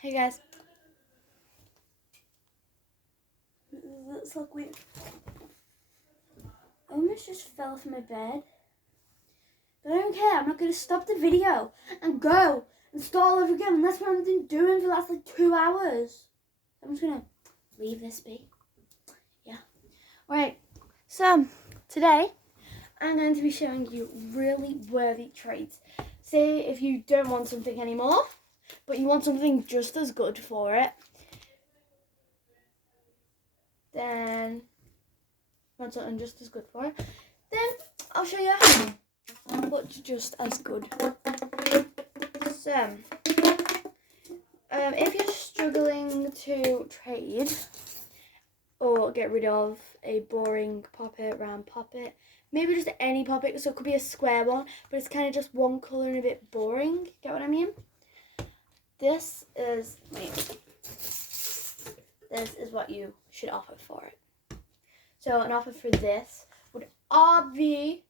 Hey guys. Let's look weird. I almost just fell off my bed. But I don't care. I'm not going to stop the video and go and start all over again. And that's what I've been doing for the last 2 hours. I'm just going to leave this be. Yeah. Alright. So, today I'm going to be showing you really worthy trades. Say if you don't want something anymore, but you want something just as good for it, then want something just as good for it, then I'll show you how, but just as good. So, if you're struggling to trade or get rid of a boring popit, round popit, maybe just any popit, so it could be a square one, but it's kind of just one colour and a bit boring, get what I mean? This is what you should offer for it. So an offer for this would be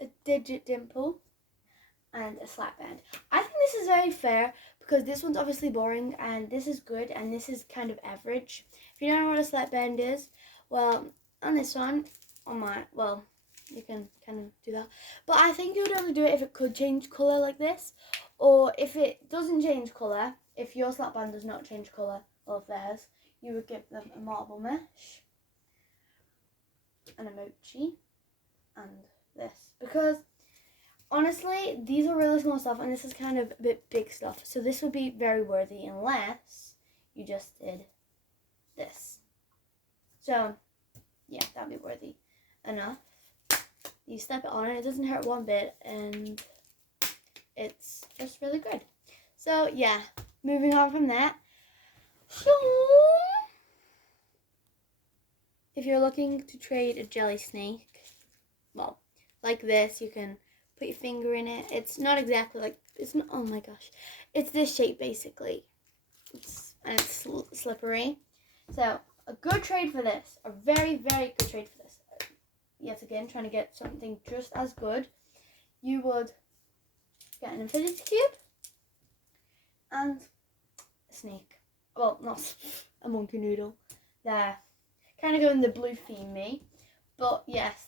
a digit dimple and a slap band. I think this is very fair because this one's obviously boring and this is good and this is kind of average. If you don't know what a slap band is, well, on this one, you can kind of do that. But I think you would only do it if it could change colour like this, or if it doesn't change colour, if your slap band does not change colour of theirs, you would give them a marble mesh, an emoji, and this. Because honestly, these are really small stuff and this is kind of a bit big stuff. So this would be very worthy unless you just did this. So yeah, that'd be worthy enough. You step it on and it doesn't hurt one bit and it's just really good. So yeah, moving on from that. So if you're looking to trade a jelly snake, well, like this, you can put your finger in it. It's not exactly like, it's not, oh my gosh. It's this shape basically. It's slippery. So a good trade for this, a very, very good trade for this. Yet again, trying to get something just as good, you would get an infinity cube and a snake. Well, not a monkey noodle. They're kind of going the blue theme me, but yes,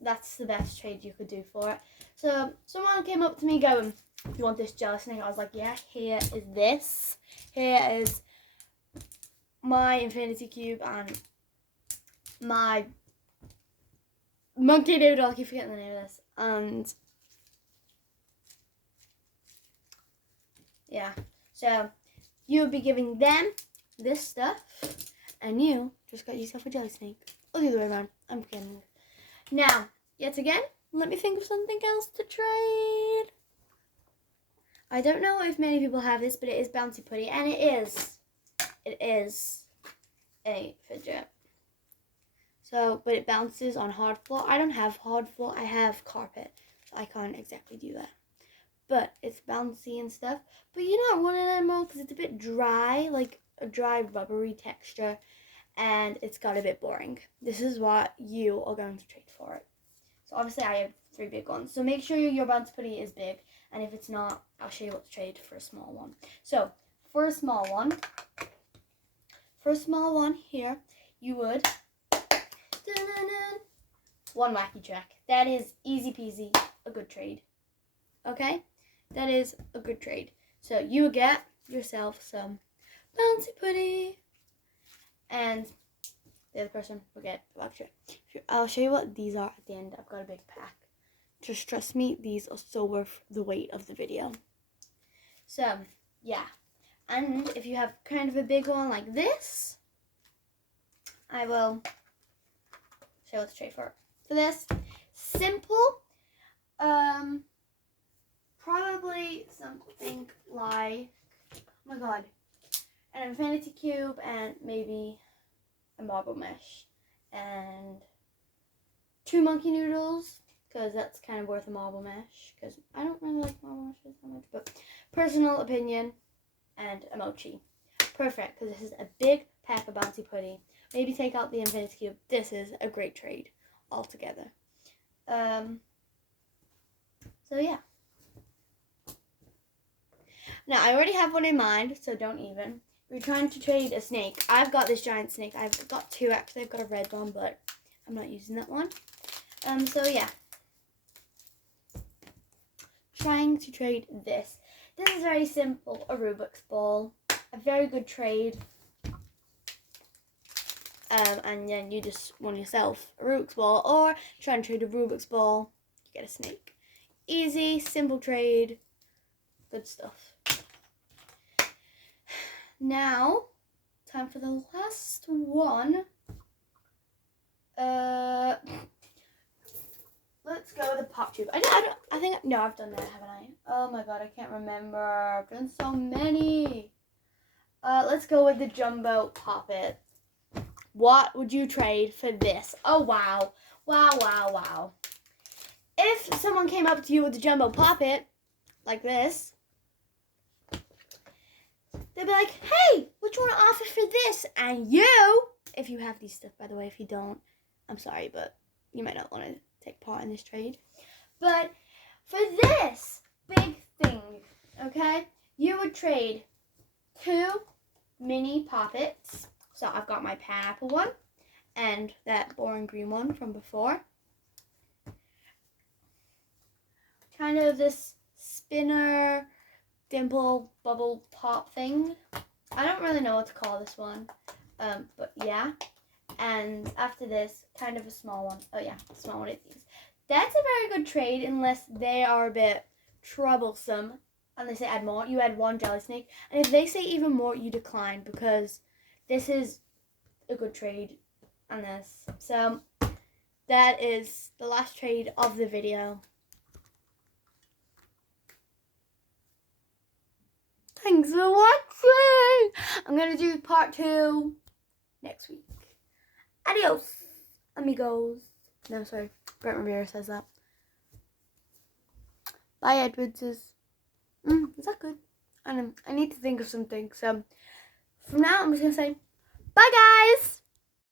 that's the best trade you could do for it. So someone came up to me going, "You want this jelly snake?" I was like, "Yeah, here is this. Here is my infinity cube and my monkey noodle." I keep forgetting the name of this. And yeah, so you would be giving them this stuff, and you just got yourself a jelly snake. Or the other way around. I'm kidding. Now, yet again, let me think of something else to trade. I don't know if many people have this, but it is bouncy putty, and it is a fidget. So, but it bounces on hard floor. I don't have hard floor. I have carpet. So I can't exactly do that. But it's bouncy and stuff. But you don't want it anymore because it's a bit dry, like a dry rubbery texture. And it's got a bit boring. This is what you are going to trade for it. So obviously I have 3 big ones. So make sure your bouncy putty is big. And if it's not, I'll show you what to trade for a small one. So for a small one here, you would one wacky track. That is easy peasy, a good trade. Okay? That is a good trade. So you would get yourself some bouncy putty. And the other person will get the wacky track. I'll show you what these are at the end. I've got a big pack. Just trust me, these are so worth the weight of the video. So, yeah. And if you have kind of a big one like this, I will show you what to trade for. For this, simple, probably something like, oh my god, an infinity cube and maybe a marble mesh and 2 monkey noodles, because that's kind of worth a marble mesh, because I don't really like marble meshes that much, but personal opinion, and a mochi. Perfect, because this is a big pack of bouncy putty. Maybe take out the infinity cube. This is a great trade altogether. So yeah. Now, I already have one in mind, so don't even. We're trying to trade a snake. I've got this giant snake. I've got two, actually. I've got a red one, but I'm not using that one. So, yeah. Trying to trade this. This is very simple. A Rubik's ball. A very good trade. And then you just won yourself a Rubik's ball, or try and trade a Rubik's ball, you get a snake. Easy, simple trade, good stuff. Now, time for the last one. Let's go with the pop tube. I've done that, haven't I? Oh my god, I can't remember. I've done so many. Let's go with the jumbo popit. What would you trade for this? Oh, wow. Wow. If someone came up to you with a jumbo popit, like this, they'd be like, hey, what do you want to offer for this? And you, if you have these stuff, by the way, if you don't, I'm sorry, but you might not want to take part in this trade. But for this big thing, okay, you would trade 2 mini poppets. So I've got my pineapple one and that boring green one from before. Kind of this spinner dimple bubble pop thing. I don't really know what to call this one, but yeah. And after this, kind of a small one. Oh yeah, a small one of these. That's a very good trade unless they are a bit troublesome and they say add more. You add 1 jelly snake. And if they say even more, you decline because this is a good trade on this. So that is the last trade of the video. Thanks for watching. I'm going to do part 2 next week. Adios, amigos. No, sorry. Brent Rivera says that. Byee-Edwards is that good? I need to think of something. So from now, I'm just going to say, bye, guys.